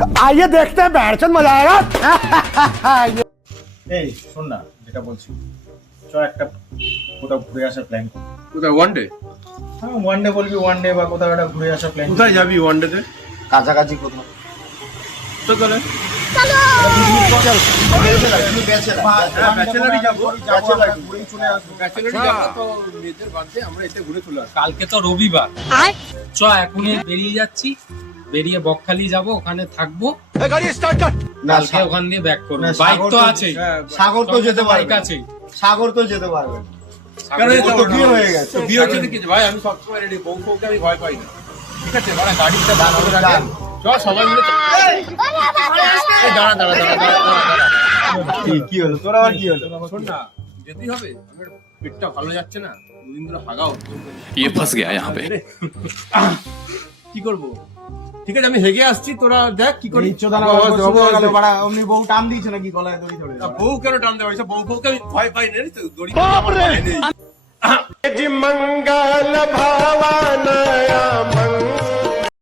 आइए देखते हैं बैठचंद मजा आएगा। এই শোন না, যেটা বলছি, চ একটা কোথাও ঘুরে আসার প্ল্যান করি। কোথায় ওয়ান ডে? হ্যাঁ, ওয়ান ডে বলবি, ওয়ান ডে বা কোথাও একটা ঘুরে আসার প্ল্যান। কোথায় যাবি ওয়ান ডে তে? কাছাকাছি কোথাও। তো চলে ব্যাচেলারই যাবো, ঘুরেই চলে আসবো। ব্যাচেলারই যাবো, তো মেয়েদের বাড়িতে আমরা এতে ঘুরে চলে আসবো। কালকে তো রবিবার, চ এখনই বেরিয়ে যাচ্ছি, বেরিয়ে বকখালি যাব, ওখানে থাকবো, না, কালকে ওখান দিয়ে ব্যাক করবো। না, বাইক সাগর তো তো- আছে, সাগর তো যেতে বাইক পারবে। আছে। সাগর তো যেতে পারবে। কেন ওর যেতে তো পারবো না? বিয়ে হয়ে গেছে। তো বিয়ে হচ্ছে কি ভাই, আমি সবসময় রেডি, বউ ফৌকে আমি ভয় পাই না। ঠিক আছে, মানে গাড়িটা দাঁড়ানোর আগে চ সবাই মিলে এই দাঁড়া দাঁড়া দাঁড়া দাঁড়া দাঁড়া। কি হলো তোর, আবার কি হলো? শোন না, যেতেই হবে, আমার পেটটা ভালো যাচ্ছে না, দুদিন ধরে হাগাও। ये फंस गया यहाँ पे। কি করব? ঠিক আছে, আমি হেগে আসছি, তোরা দেখ কি করি। অমনি বউ টান দিয়েছে নাকি গলায় দড়ি ধরে? বউ কেন টান দেওয়া হয়েছে? বউ ফৌকে আমি ভয় পাই না, জানিস তো, দড়ি बाप रे। নেই।